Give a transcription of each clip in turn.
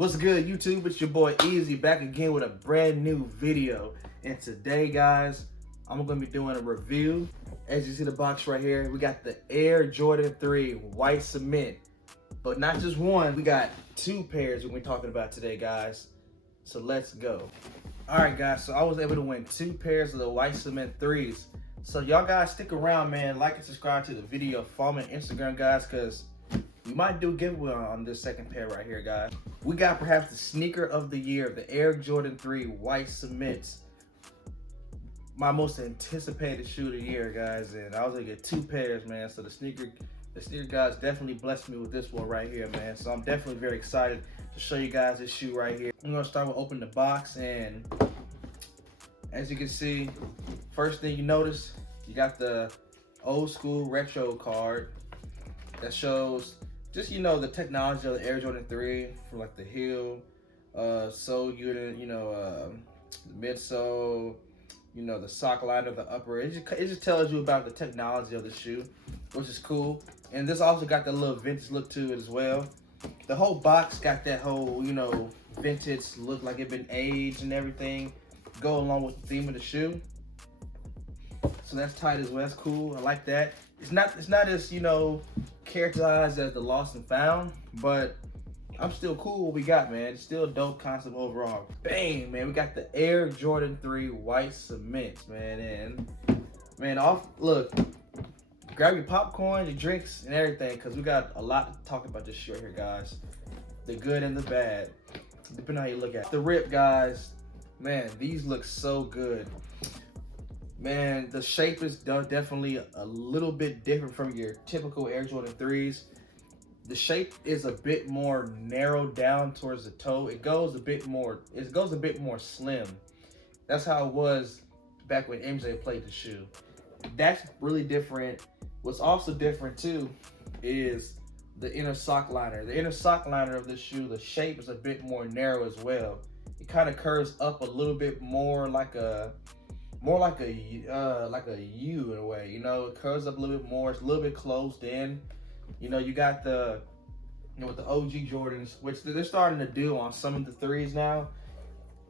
What's good, YouTube? It's your boy Easy back again with a brand new video. And today, guys, I'm gonna be doing a review. As you see the box right here, we got the Air Jordan 3 white cement. But not just one, we got two pairs we're talking about today, guys. So let's go. Alright guys, so I was able to win two pairs of the white cement 3s. So y'all guys stick around, man. Like and subscribe to the video. Follow me on Instagram, guys, because we might do a giveaway on this second pair right here, guys. We got perhaps the sneaker of the year, the Air Jordan 3 white cements. My most anticipated shoe of the year, guys, and I was gonna get two pairs, man. So the sneaker guys definitely blessed me with this one right here, man. So I'm definitely very excited to show you guys this shoe right here. I'm gonna start with opening the box, and as you can see, first thing you notice, you got the old school retro card that shows just, you know, the technology of the Air Jordan 3 from like the heel, sole unit, you know, the midsole, you know, the sock liner, the upper. It just tells you about the technology of the shoe, which is cool. And this also got that little vintage look to it as well. The whole box got that whole, you know, vintage look, like it been aged and everything, go along with the theme of the shoe. So that's tight as well. That's cool. I like that. It's not as, you know, characterized as the lost and found, but I'm still cool with what we got, man. It's still a dope concept overall. Bang, man. We got the Air Jordan 3 white cements, man. And man, look, grab your popcorn, your drinks, and everything, because we got a lot to talk about this shoe right here, guys. The good and the bad, depending on how you look at it. The rip, guys, man, these look so good. Man, the shape is definitely a little bit different from your typical Air Jordan 3s. The shape is a bit more narrowed down towards the toe. It goes a bit more slim. That's how it was back when MJ played the shoe. That's really different. What's also different too is the inner sock liner. The inner sock liner of this shoe, the shape is a bit more narrow as well. It kind of curves up a little bit more like a U in a way, you know. It curves up a little bit more. It's a little bit closed in. You know, you got the, you know, with the OG Jordans, which they're starting to do on some of the 3s now.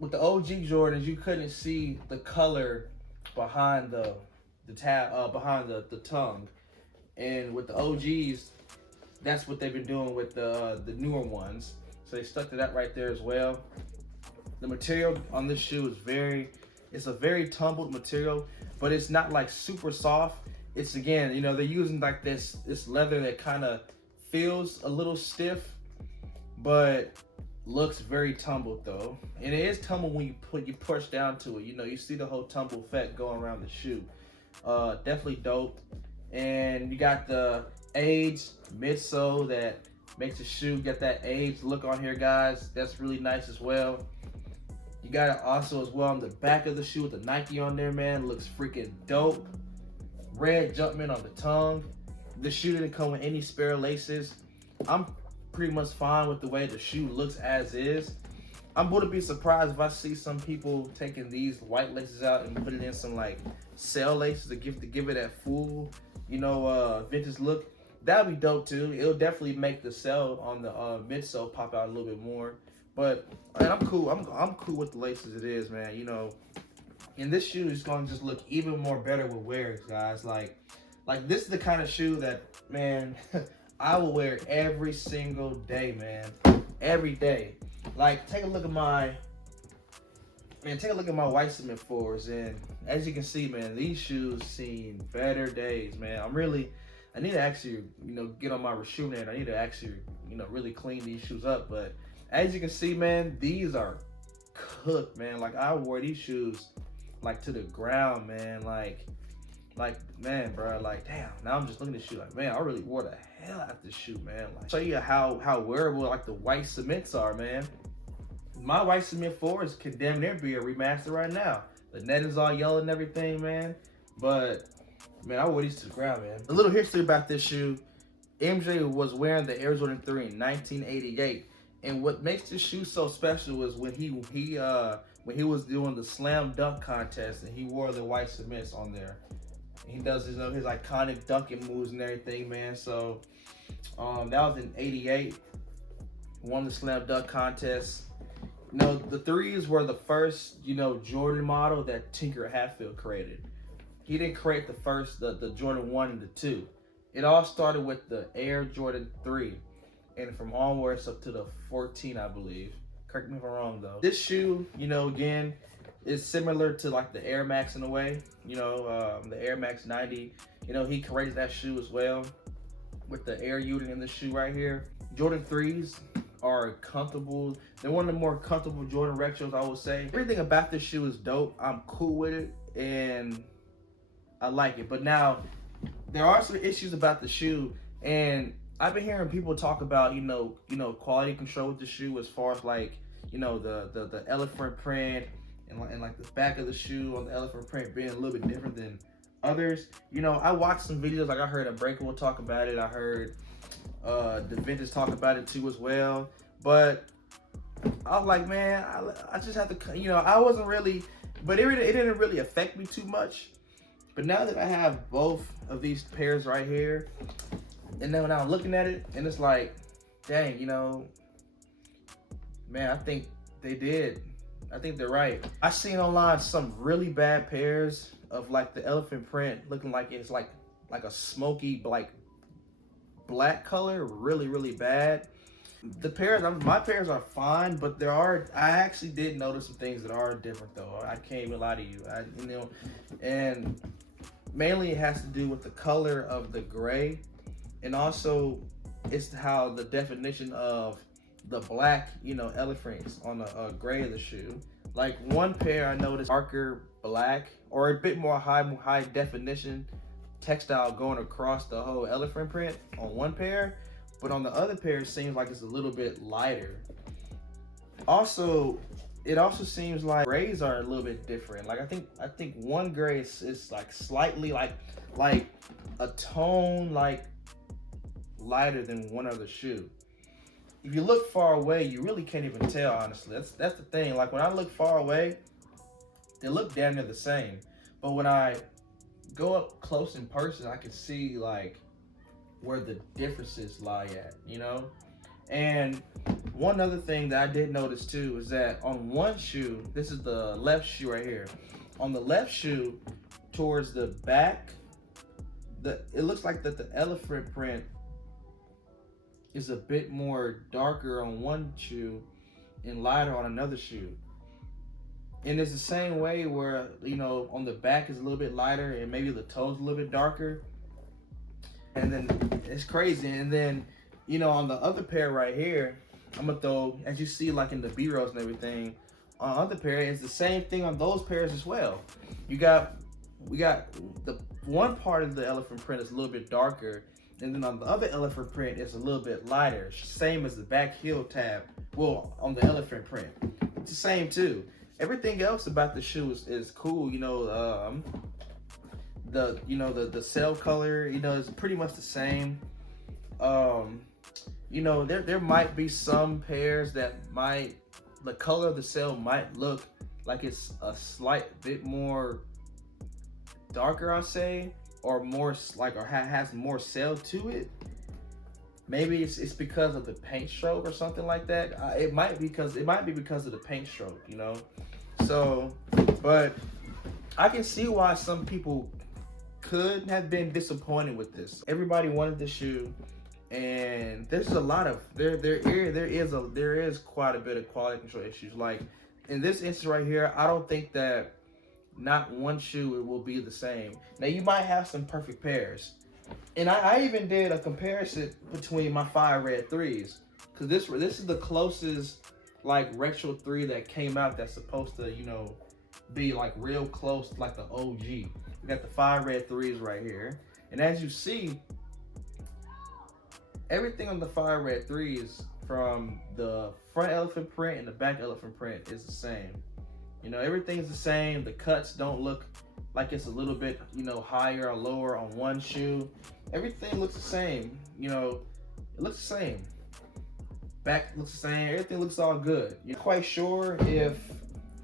With the OG Jordans, you couldn't see the color behind the tab, behind the tongue, and with the OGs, that's what they've been doing with the newer ones. So they stuck to that right there as well. The material on this shoe is it's a very tumbled material, but it's not like super soft. It's, again, you know, they're using like this leather that kind of feels a little stiff, but looks very tumbled though. And it is tumbled when you push down to it. You know, you see the whole tumble effect going around the shoe. Definitely dope. And you got the aged midsole that makes the shoe get that aged look on here, guys. That's really nice as well. You got it also as well on the back of the shoe with the Nike on there, man. Looks freaking dope. Red Jumpman on the tongue. The shoe didn't come with any spare laces. I'm pretty much fine with the way the shoe looks as is. I'm going to be surprised if I see some people taking these white laces out and putting in some like cell laces to give it that full, you know, vintage look. That would be dope too. It'll definitely make the cell on the midsole pop out a little bit more. But man, I'm cool. I'm cool with the laces it is, man. You know, and this shoe is going to just look even more better with wears, guys. Like this is the kind of shoe that, man, I will wear every single day, man. Every day. Like, take a look at my white cement 4s, and as you can see, man, these shoes seen better days, man. I need to actually, you know, get on my shoe net. I need to actually, you know, really clean these shoes up. But as you can see, man, these are cooked, man. Like, I wore these shoes like to the ground, man. Like man, bro, like, damn. Now I'm just looking at the shoe like, man, I really wore the hell out of this shoe, man. Like, show you how wearable like the white cements are, man. My white cement 4s could damn near be a remaster right now. The net is all yellow and everything, man. But man, I wore these to the ground, man. A little history about this shoe. MJ was wearing the Air Jordan 3 in 1988, and what makes this shoe so special was when he was doing the slam dunk contest, and he wore the white cements on there. He does his iconic dunking moves and everything, man. So that was in '88. won the slam dunk contest. You know, the threes were the first, you know, Jordan model that Tinker Hatfield created. He didn't create the Jordan 1 and the 2. It all started with the Air Jordan 3, and from onwards up to the 14, I believe. Correct me if I'm wrong, though. This shoe, you know, again, is similar to like the Air Max in a way. You know, the Air Max 90. You know, he created that shoe as well with the air unit in the shoe right here. Jordan 3s are comfortable. They're one of the more comfortable Jordan retros, I would say. Everything about this shoe is dope. I'm cool with it, and I like it. But now, there are some issues about the shoe, and I've been hearing people talk about, you know, quality control with the shoe, as far as like, you know, the elephant print and like the back of the shoe on the elephant print being a little bit different than others. You know, I watched some videos, like I heard Unbreakable talk about it. I heard the Vintage talk about it too as well. But I was like, man, I just have to, you know, I wasn't really, but it didn't really affect me too much. But now that I have both of these pairs right here, and then when I'm looking at it, and it's like, dang, you know, man, I think they did. I think they're right. I seen online some really bad pairs of like the elephant print looking like it's like a smoky like black color, really bad. The pairs, my pairs are fine, but I actually did notice some things that are different though. I can't even lie to you. You know, and mainly it has to do with the color of the gray, and also it's how the definition of the black, you know, elephants on the gray of the shoe. Like one pair I noticed darker black, or a bit more high definition textile going across the whole elephant print on one pair, but on the other pair it seems like it's a little bit lighter. Also, it also seems like grays are a little bit different. Like I think one gray is like slightly like a tone like lighter than one other shoe. If you look far away, you really can't even tell, honestly. That's the thing. Like when I look far away, they look damn near the same. But when I go up close in person, I can see like where the differences lie at, you know? And one other thing that I did notice too is that on one shoe, this is the left shoe right here. On the left shoe, towards the back, it looks like that the elephant print is a bit more darker on one shoe and lighter on another shoe. And it's the same way where, you know, on the back is a little bit lighter and maybe the toe's a little bit darker. And then it's crazy. And then, you know, on the other pair right here, I'm gonna throw, as you see like in the B-rolls and everything, on the other pair, it's the same thing on those pairs as well. We got the one part of the elephant print is a little bit darker, and then on the other elephant print, it's a little bit lighter. Same as the back heel tab. Well, on the elephant print, it's the same too. Everything else about the shoe is cool. You know, the cell color, you know, is pretty much the same. You know, there might be some pairs that the color of the cell might look like it's a slight bit more darker, I'll say, or more like, or has more cell to it. Maybe it's because of the paint stroke or something like that. It might be because of the paint stroke, you know. So, but I can see why some people could have been disappointed with this. Everybody wanted the shoe, and there's a lot of there is quite a bit of quality control issues. Like in this instance right here, I don't think that not one shoe will be the same. Now you might have some perfect pairs, and I even did a comparison between my 5 red 3s, because this is the closest like retro 3 that came out that's supposed to, you know, be like real close to like the OG. We got the 5 red 3s right here, and as you see, everything on the 5 red 3s, from the front elephant print and the back elephant print, is the same. You know, everything's the same. The cuts don't look like it's a little bit, you know, higher or lower on one shoe. Everything looks the same. You know, it looks the same. Back looks the same. Everything looks all good. You're quite sure if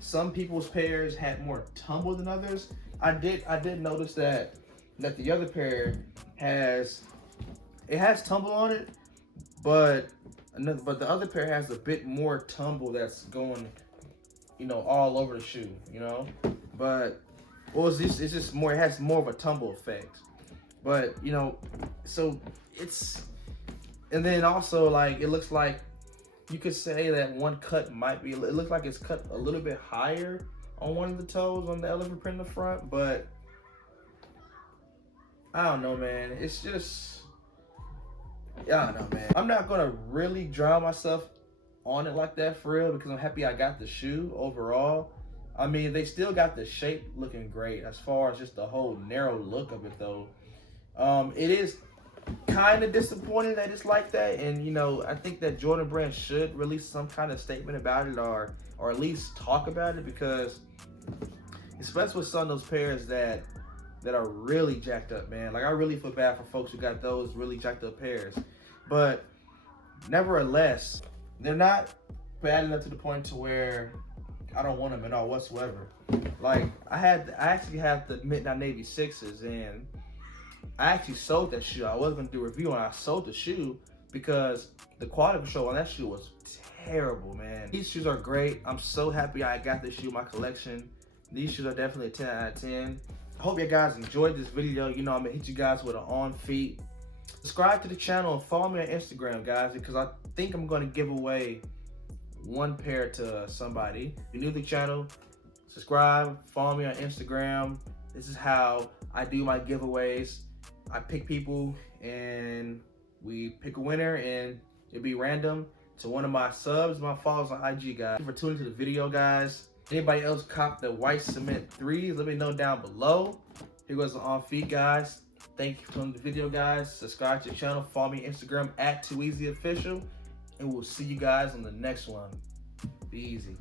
some people's pairs had more tumble than others. I did notice that the other pair has tumble on it, but but the other pair has a bit more tumble that's going, all over the shoe, But well, it's just more. It has more of a tumble effect. But so it's, and then also like it looks like you could say that one cut might be. It looks like it's cut a little bit higher on one of the toes on the elephant print in the front, but I don't know, man. It's just, I don't know, man. I'm not gonna really drown myself on it like that for real because I'm happy I got the shoe overall. I mean, they still got the shape looking great as far as just the whole narrow look of it though. It is kind of disappointing that it's like that, and I think that Jordan Brand should release some kind of statement about it, or at least talk about it, because especially with some of those pairs that are really jacked up, man. Like, I really feel bad for folks who got those really jacked up pairs, but nevertheless, they're not bad enough to the point to where I don't want them at all whatsoever. Like, I actually have the Midnight Navy 6s, and I actually sold that shoe. I wasn't gonna do a review on it. I sold the shoe because the quality control on that shoe was terrible, man. These shoes are great. I'm so happy I got this shoe in my collection. These shoes are definitely a 10 out of 10. I hope you guys enjoyed this video. I'm gonna hit you guys with an on feet. Subscribe to the channel and follow me on Instagram, guys, because I think I'm gonna give away one pair to somebody. If you're new to the channel, subscribe, follow me on Instagram. This is how I do my giveaways. I pick people and we pick a winner, and it'll be random to one of my subs, my followers on IG, guys. Thank you for tuning to the video, guys. Anybody else cop the white cement 3s? Let me know down below. Here goes the on feet, guys. Thank you for tuning to the video, guys. Subscribe to the channel, follow me on Instagram at 2EasyOfficial, and we'll see you guys on the next one. Be easy.